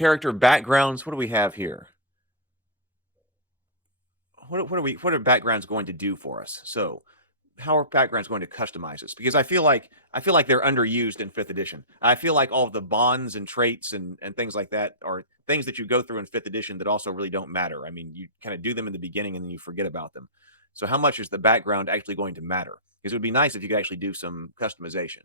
character backgrounds. What do we have here? What are backgrounds going to do for us? So how are backgrounds going to customize us? Because I feel like they're underused in fifth edition. I feel like all of the bonds and traits and things like that are things that you go through in fifth edition that also really don't matter. I mean, you kind of do them in the beginning and then you forget about them. So how much is the background actually going to matter? Because it would be nice if you could actually do some customization.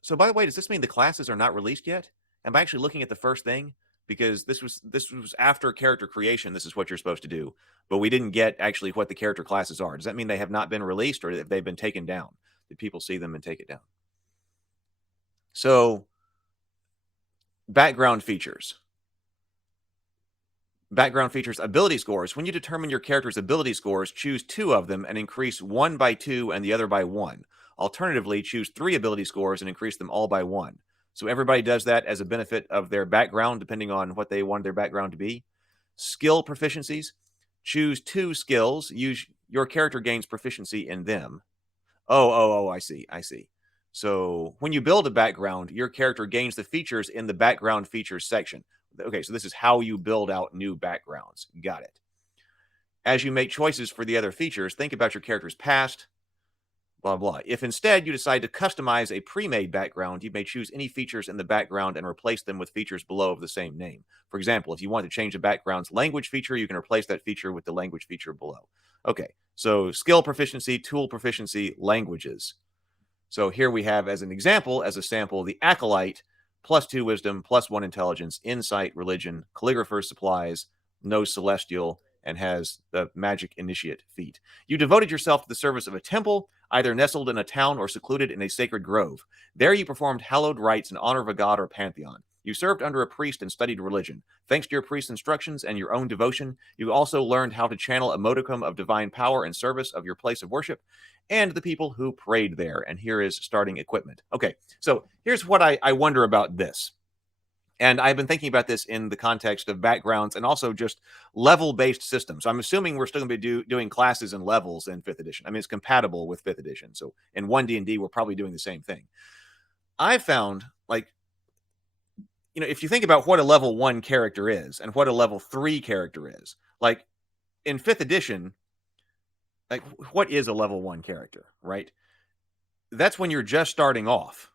So by the way, does this mean the classes are not released yet? Am I actually looking at the first thing? Because this was after character creation. This is what you're supposed to do, but we didn't get actually what the character classes are. Does that mean they have not been released, or have they been taken down? Did people see them and take it down? So background features. Background features ability scores. When you determine your character's ability scores, choose 2 of them and increase one by 2 and the other by 1. Alternatively, choose 3 ability scores and increase them all by 1. So everybody does that as a benefit of their background, depending on what they want their background to be. Skill proficiencies. Choose 2 skills. Use your character gains proficiency in them. Oh, I see. I see. So when you build a background, your character gains the features in the background features section. Okay, so this is how you build out new backgrounds. Got it. As you make choices for the other features, think about your character's past, blah, blah. If instead you decide to customize a pre-made background, you may choose any features in the background and replace them with features below of the same name. For example, if you want to change the background's language feature, you can replace that feature with the language feature below. Okay, so skill proficiency, tool proficiency, languages. So here we have as an example, as a sample, the Acolyte, +2 wisdom, +1 intelligence, insight, religion, calligrapher's supplies, knows celestial, and has the magic initiate feat. You devoted yourself to the service of a temple, either nestled in a town or secluded in a sacred grove. There you performed hallowed rites in honor of a god or pantheon. You served under a priest and studied religion. Thanks to your priest's instructions and your own devotion, you also learned how to channel a modicum of divine power in service of your place of worship and the people who prayed there. And here is starting equipment. Okay, so here's what I wonder about this. And I've been thinking about this in the context of backgrounds and also just level-based systems. I'm assuming we're still going to be doing classes and levels in 5th edition. I mean, it's compatible with 5th edition. So in 1 D&D, we're probably doing the same thing. I found, like, if you think about what a level 1 character is and what a level 3 character is, like, in 5th edition, like, what is a level 1 character, right? That's when you're just starting off,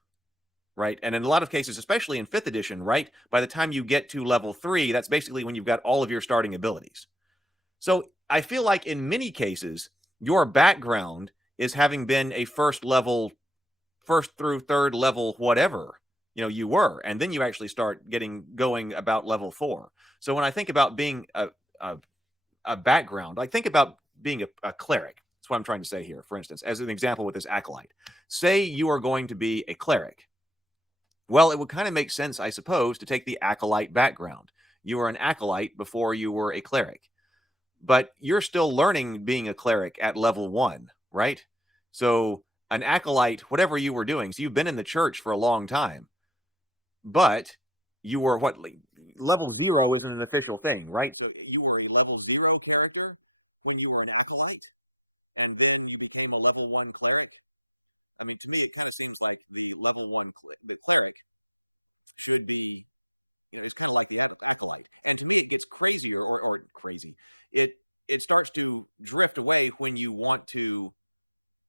right? And in a lot of cases, especially in 5th edition, right, by the time you get to level 3, that's basically when you've got all of your starting abilities. So I feel like in many cases, your background is having been a first through third level, whatever, you were. And then you actually start going about level 4. So when I think about being a background, I think about being a cleric. That's what I'm trying to say here. For instance, as an example with this acolyte, say you are going to be a cleric. Well, it would kind of make sense, I suppose, to take the acolyte background. You were an acolyte before you were a cleric, but you're still learning being a cleric at level 1, right? So an acolyte, whatever you were doing, so you've been in the church for a long time, but you were level 0 isn't an official thing, right? So you were a level 0 character when you were an acolyte, and then you became a level 1 cleric. I mean, to me, it kind of seems like the level 1 the cleric should be, it's kind of like the acolyte. And to me, it gets crazier or crazy. It starts to drift away when you want to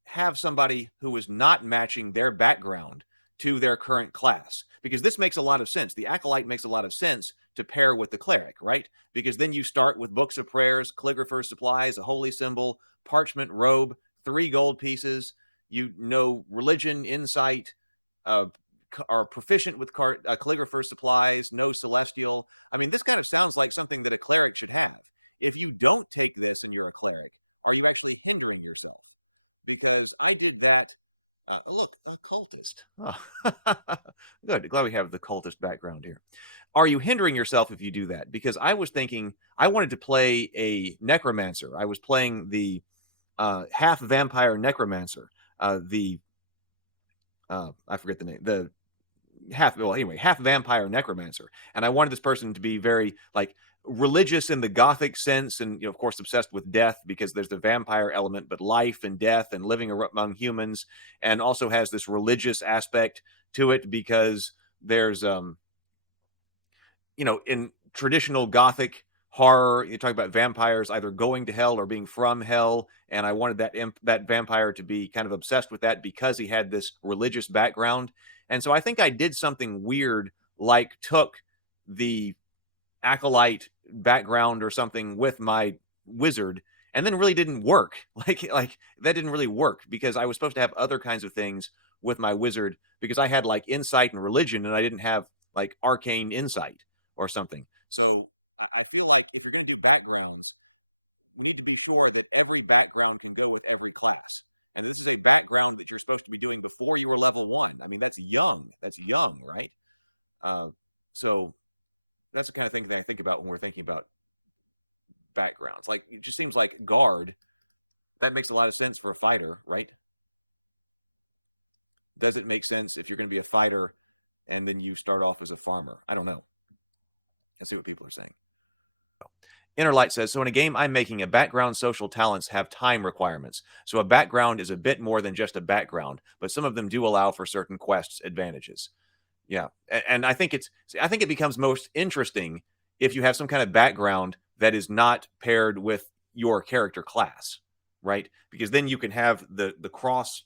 have somebody who is not matching their background to their current class, because this makes a lot of sense. The acolyte makes a lot of sense to pair with the cleric, right? Because then you start with books of prayers, calligrapher's supplies, a holy symbol, parchment robe, 3 gold pieces. You know religion, insight, are proficient with calligrapher's supplies, know celestial. I mean, this kind of sounds like something that a cleric should have. If you don't take this and you're a cleric, are you actually hindering yourself? Because I did that. Look, a cultist. Oh. Good. Glad we have the cultist background here. Are you hindering yourself if you do that? Because I was thinking I wanted to play a necromancer. I was playing the half vampire necromancer. I forget the name. The half vampire necromancer. And I wanted this person to be very religious in the Gothic sense, and of course obsessed with death, because there's the vampire element, but life and death and living among humans, and also has this religious aspect to it because there's in traditional Gothic horror, you talk about vampires either going to hell or being from hell, and I wanted that vampire to be kind of obsessed with that because he had this religious background. And so I think I did something weird, like took the acolyte background or something with my wizard, and then really didn't work. Like that didn't really work because I was supposed to have other kinds of things with my wizard because I had like insight and religion, and I didn't have like arcane insight or something. So I feel like if you're going to do backgrounds, we need to be sure that every background can go with every class. And this is a background that you're supposed to be doing before you were level 1. I mean, that's young. That's young, right? So that's the kind of thing that I think about when we're thinking about backgrounds. Like, it just seems like guard, that makes a lot of sense for a fighter, right? Does it make sense if you're going to be a fighter and then you start off as a farmer? I don't know. Let's see what people are saying. Innerlight says, so in a game I'm making, a background social talents have time requirements. So a background is a bit more than just a background, but some of them do allow for certain quests advantages. Yeah. And I think it becomes most interesting if you have some kind of background that is not paired with your character class, right? Because then you can have the cross,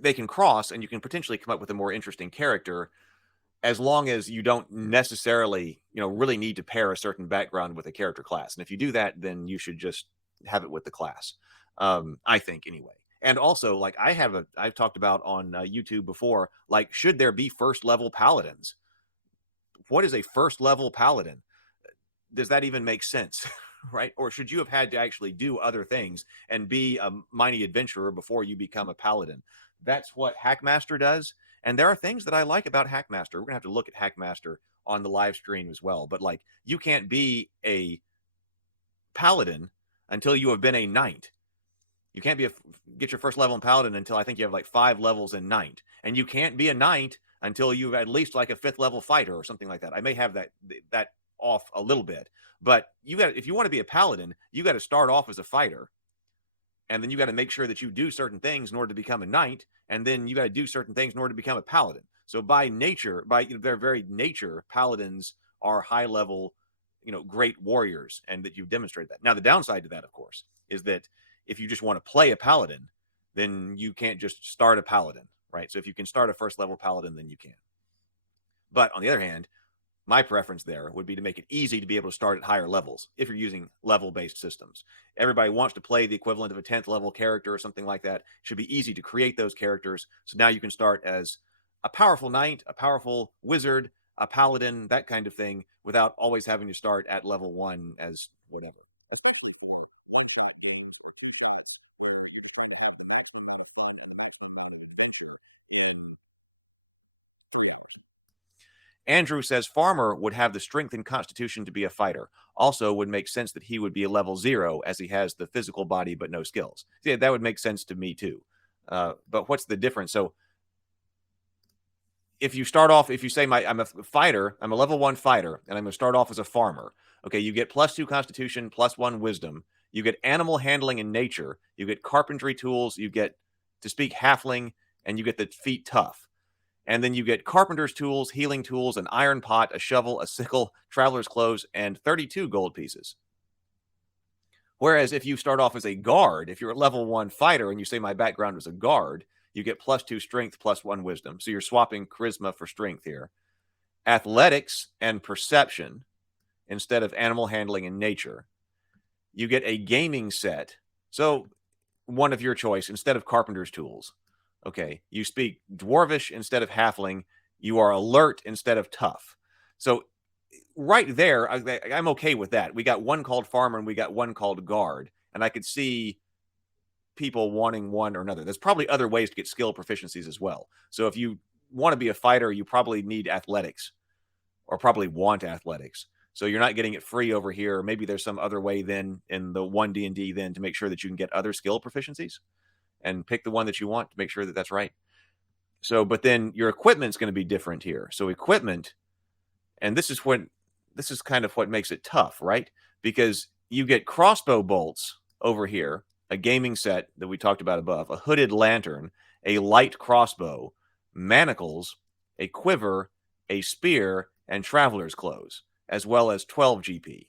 they can cross, and you can potentially come up with a more interesting character as long as you don't necessarily, really need to pair a certain background with a character class. And if you do that, then you should just have it with the class. I think anyway. And also, like I've talked about on YouTube before, like, should there be first level paladins? What is a first level paladin? Does that even make sense? Right? Or should you have had to actually do other things and be a mighty adventurer before you become a paladin? That's what Hackmaster does. And there are things that I like about Hackmaster. We're going to have to look at Hackmaster on the live stream as well. But like, you can't be a paladin until you have been a knight. You can't get your first level in paladin until I think you have like 5 levels in knight. And you can't be a knight until you've at least like a 5th level fighter or something like that. I may have that off a little bit, but if you want to be a paladin, you got to start off as a fighter, and then you got to make sure that you do certain things in order to become a knight, and then you got to do certain things in order to become a paladin. So by nature, by their very nature, paladins are high level, great warriors, and that you've demonstrated that. Now, the downside to that, of course, is that if you just want to play a paladin, then you can't just start a paladin, right? So if you can start a first level paladin, then you can. But on the other hand, my preference there would be to make it easy to be able to start at higher levels if you're using level-based systems. Everybody wants to play the equivalent of a 10th level character or something like that. It should be easy to create those characters. So now you can start as a powerful knight, a powerful wizard, a paladin, that kind of thing, without always having to start at level 1 as whatever. Especially for one-shot games or 2 shots where you're just trying to have the maximum amount of fun and the maximum amount of adventure in 3 hours. Andrew says Farmer would have the strength and constitution to be a fighter. Also would make sense that he would be a level 0 as he has the physical body but no skills. Yeah, that would make sense to me too. But what's the difference? So if you say I'm a fighter, I'm a level 1 fighter, and I'm going to start off as a farmer. Okay, you get +2 constitution, +1 wisdom. You get animal handling and nature. You get carpentry tools. You get to speak halfling, and you get the feat tough. And then you get carpenter's tools, healing tools, an iron pot, a shovel, a sickle, traveler's clothes, and 32 gold pieces. Whereas if you start off as a guard, if you're a level 1 fighter and you say my background was a guard, you get +2 strength, +1 wisdom. So you're swapping charisma for strength here. Athletics and perception instead of animal handling and nature. You get a gaming set. So one of your choice instead of carpenter's tools. Okay, you speak dwarvish instead of halfling. You are alert instead of tough. So right there, I'm okay with that. We got one called farmer and we got one called guard. And I could see people wanting one or another. There's probably other ways to get skill proficiencies as well. So if you want to be a fighter, you probably need athletics or probably want athletics. So you're not getting it free over here. Maybe there's some other way then in the one D&D then to make sure that you can get other skill proficiencies. And pick the one that you want to make sure that that's right. So, but then your equipment's going to be different here. So equipment, and this is kind of what makes it tough, right? Because you get crossbow bolts over here, a gaming set that we talked about above, a hooded lantern, a light crossbow, manacles, a quiver, a spear, and traveler's clothes, as well as 12 GP.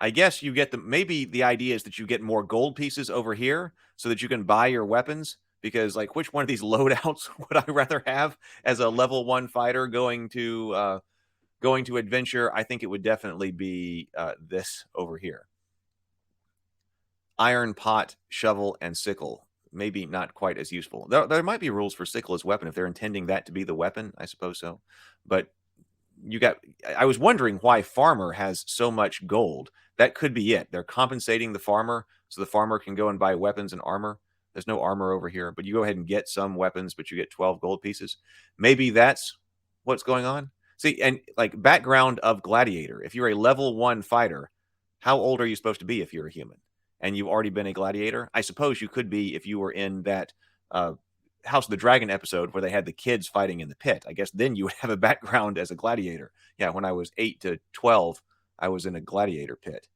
I guess you get maybe the idea is that you get more gold pieces over here so that you can buy your weapons. Because like, which one of these loadouts would I rather have as a level 1 fighter going to adventure? I think it would definitely be this over here. Iron pot, shovel, and sickle. Maybe not quite as useful. There might be rules for sickle as weapon if they're intending that to be the weapon. I suppose so. But I was wondering why farmer has so much gold. That could be it. They're compensating the farmer so the farmer can go and buy weapons and armor. There's no armor over here, but you go ahead and get some weapons, but you get 12 gold pieces. Maybe that's what's going on. See, and like background of gladiator. If you're a level 1 fighter, how old are you supposed to be if you're a human? And you've already been a gladiator? I suppose you could be if you were in that House of the Dragon episode where they had the kids fighting in the pit. I guess then you would have a background as a gladiator. Yeah, when I was 8 to 12, I was in a gladiator pit.